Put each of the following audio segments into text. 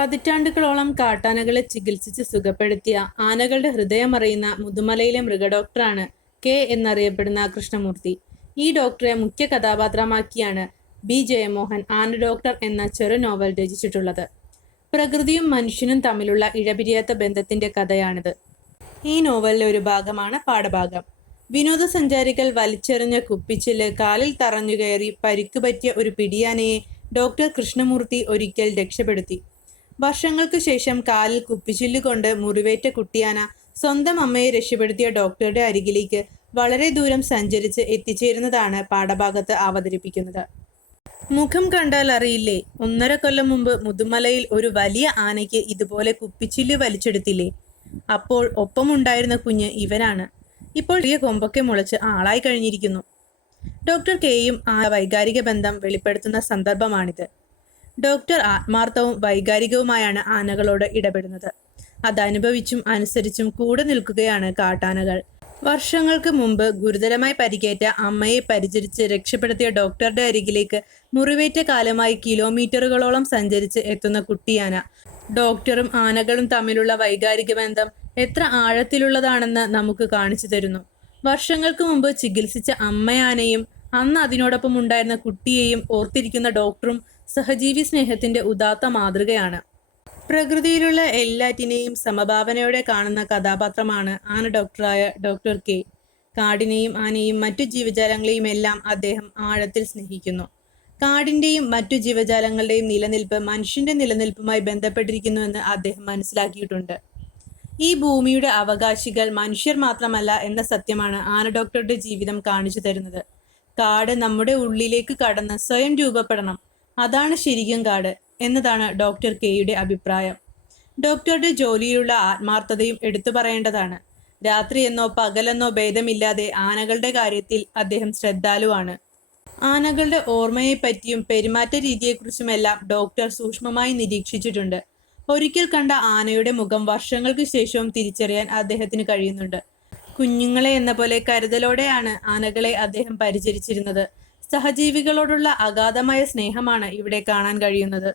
പതിറ്റാണ്ടുകളോളം കാട്ടാനകളെ ചികിത്സിച്ച് സുഖപ്പെടുത്തിയ ആനകളുടെ ഹൃദയമറിയുന്ന മുതുമലയിലെ മൃഗഡോക്ടറാണ് കെ എന്നറിയപ്പെടുന്ന കൃഷ്ണമൂർത്തി. ഈ ഡോക്ടറെ മുഖ്യ കഥാപാത്രമാക്കിയാണ് ബി ജയമോഹൻ ആന ഡോക്ടർ എന്ന ചെറു നോവൽ രചിച്ചിട്ടുള്ളത്. പ്രകൃതിയും മനുഷ്യനും തമ്മിലുള്ള ഇഴപിരിയാത്ത ബന്ധത്തിന്റെ കഥയാണിത്. ഈ നോവലിലെ ഒരു ഭാഗമാണ് പാഠഭാഗം. വിനോദസഞ്ചാരികൾ വലിച്ചെറിഞ്ഞ കുപ്പിച്ചിൽ കാലിൽ തറഞ്ഞു കയറി പരിക്കുപറ്റിയ ഒരു പിടിയാനയെ ഡോക്ടർ കൃഷ്ണമൂർത്തി ഒരിക്കൽ രക്ഷപ്പെടുത്തി. വർഷങ്ങൾക്ക് ശേഷം കാലിൽ കുപ്പിച്ചില്ലുകൊണ്ട് മുറിവേറ്റ കുട്ടിയാന സ്വന്തം അമ്മയെ രക്ഷപ്പെടുത്തിയ ഡോക്ടറുടെ അരികിലേക്ക് വളരെ ദൂരം സഞ്ചരിച്ച് എത്തിച്ചേരുന്നതാണ് പാഠഭാഗത്ത് അവതരിപ്പിക്കുന്നത്. മുഖം കണ്ടാൽ അറിയില്ലേ ഒന്നര കൊല്ലം മുമ്പ് മുതുമലയിൽ ഒരു വലിയ ആനയ്ക്ക് ഇതുപോലെ കുപ്പിച്ചില്ല് വലിച്ചെടുത്തില്ലേ? അപ്പോൾ ഒപ്പമുണ്ടായിരുന്ന കുഞ്ഞ് ഇവനാണ്. ഇപ്പോൾ ചെറിയ കൊമ്പൊക്കെ മുളച്ച് ആളായി കഴിഞ്ഞിരിക്കുന്നു. ഡോക്ടർ കെയും ആ വൈകാരിക ബന്ധം വെളിപ്പെടുത്തുന്ന സന്ദർഭമാണിത്. ഡോക്ടർ ആത്മാർത്ഥവും വൈകാരികവുമായാണ് ആനകളോട് ഇടപെടുന്നത്. അതനുഭവിച്ചും അനുസരിച്ചും കൂടെ നിൽക്കുകയാണ് കാട്ടാനകൾ. വർഷങ്ങൾക്ക് മുമ്പ് ഗുരുതരമായി പരിക്കേറ്റ അമ്മയെ പരിചരിച്ച് രക്ഷപ്പെടുത്തിയ ഡോക്ടറുടെ അരികിലേക്ക് മുറിവേറ്റ കാലമായി കിലോമീറ്ററുകളോളം സഞ്ചരിച്ച് എത്തുന്ന കുട്ടിയാന. ഡോക്ടറും ആനകളും തമ്മിലുള്ള വൈകാരിക ബന്ധം എത്ര ആഴത്തിലുള്ളതാണെന്ന് നമുക്ക് കാണിച്ചു തരുന്നു. വർഷങ്ങൾക്ക് മുമ്പ് ചികിത്സിച്ച അമ്മയാനയും അന്ന് അതിനോടൊപ്പം ഉണ്ടായിരുന്ന കുട്ടിയെയും ഓർത്തിരിക്കുന്ന ഡോക്ടറും സഹജീവി സ്നേഹത്തിന്റെ ഉദാത്ത മാതൃകയാണ്. പ്രകൃതിയിലുള്ള എല്ലാറ്റിനെയും സമഭാവനയോടെ കാണുന്ന കഥാപാത്രമാണ് ആന ഡോക്ടറായ ഡോക്ടർ കെ. കാടിനെയും ആനയും മറ്റു ജീവജാലങ്ങളെയും എല്ലാം അദ്ദേഹം ആഴത്തിൽ സ്നേഹിക്കുന്നു. കാടിന്റെയും മറ്റു ജീവജാലങ്ങളുടെയും നിലനിൽപ്പ് മനുഷ്യന്റെ നിലനിൽപ്പുമായി ബന്ധപ്പെട്ടിരിക്കുന്നുവെന്ന് അദ്ദേഹം മനസ്സിലാക്കിയിട്ടുണ്ട്. ഈ ഭൂമിയുടെ അവകാശികൾ മനുഷ്യർ മാത്രമല്ല എന്ന സത്യമാണ് ആന ഡോക്ടറുടെ ജീവിതം കാണിച്ചു തരുന്നത്. കാട് നമ്മുടെ ഉള്ളിലേക്ക് കടന്ന് സ്വയം രൂപപ്പെടണം. അതാണ് ശരിക്കും കാട് എന്നതാണ് ഡോക്ടർ കെയുടെ അഭിപ്രായം. ഡോക്ടറുടെ ജോലിയിലുള്ള ആത്മാർത്ഥതയും എടുത്തു പറയേണ്ടതാണ്. രാത്രിയെന്നോ പകലെന്നോ ഭേദമില്ലാതെ ആനകളുടെ കാര്യത്തിൽ അദ്ദേഹം ശ്രദ്ധാലുവാണ്. ആനകളുടെ ഓർമ്മയെപ്പറ്റിയും പെരുമാറ്റ രീതിയെക്കുറിച്ചുമെല്ലാം ഡോക്ടർ സൂക്ഷ്മമായി നിരീക്ഷിച്ചിട്ടുണ്ട്. ഒരിക്കൽ കണ്ട ആനയുടെ മുഖം വർഷങ്ങൾക്ക് ശേഷവും തിരിച്ചറിയാൻ അദ്ദേഹത്തിന് കഴിയുന്നുണ്ട്. കുഞ്ഞുങ്ങളെ എന്ന പോലെ കരുതലോടെയാണ് ആനകളെ അദ്ദേഹം പരിചരിച്ചിരുന്നത്. സഹജീവികളോടുള്ള അഗാധമായ സ്നേഹമാണ് ഇവിടെ കാണാൻ കഴിയുന്നത്.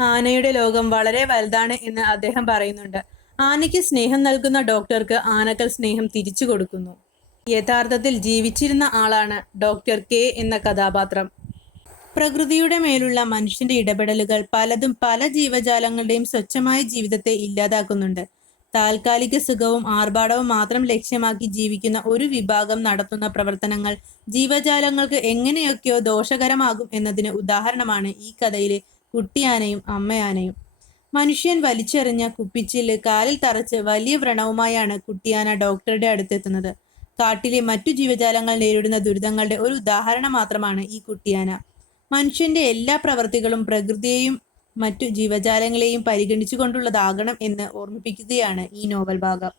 ആനയുടെ ലോകം വളരെ വലുതാണ് എന്ന് അദ്ദേഹം പറയുന്നുണ്ട്. ആനയ്ക്ക് സ്നേഹം നൽകുന്ന ഡോക്ടർക്ക് ആനകൾ സ്നേഹം തിരിച്ചു കൊടുക്കുന്നു. യഥാർത്ഥത്തിൽ ജീവിച്ചിരുന്ന ആളാണ് ഡോക്ടർ കെ എന്ന കഥാപാത്രം. പ്രകൃതിയുടെ മേലുള്ള മനുഷ്യന്റെ ഇടപെടലുകൾ പലതും പല ജീവജാലങ്ങളുടെയും സ്വച്ഛമായ ജീവിതത്തെ ഇല്ലാതാക്കുന്നുണ്ട്. താൽക്കാലിക സുഖവും ആർഭാടവും മാത്രം ലക്ഷ്യമാക്കി ജീവിക്കുന്ന ഒരു വിഭാഗം നടത്തുന്ന പ്രവർത്തനങ്ങൾ ജീവജാലങ്ങൾക്ക് എങ്ങനെയൊക്കെയോ ദോഷകരമാകും എന്നതിന് ഉദാഹരണമാണ് ഈ കഥയിലെ കുട്ടിയാനയും അമ്മയാനയും. മനുഷ്യൻ വലിച്ചെറിഞ്ഞ കുപ്പിച്ചിൽ കാലിൽ തറച്ച് വലിയ വ്രണവുമായാണ് കുട്ടിയാന ഡോക്ടറുടെ അടുത്തെത്തുന്നത്. കാട്ടിലെ മറ്റു ജീവജാലങ്ങൾ നേരിടുന്ന ദുരിതങ്ങളുടെ ഒരു ഉദാഹരണം മാത്രമാണ് ഈ കുട്ടിയാന. മനുഷ്യന്റെ എല്ലാ പ്രവൃത്തികളും പ്രകൃതിയെയും മറ്റു ജീവജാലങ്ങളെയും പരിഗണിച്ചുകൊണ്ടുള്ളതാകണം എന്ന് ഓർമ്മിപ്പിക്കുകയാണ് ഈ നോവൽ ഭാഗം.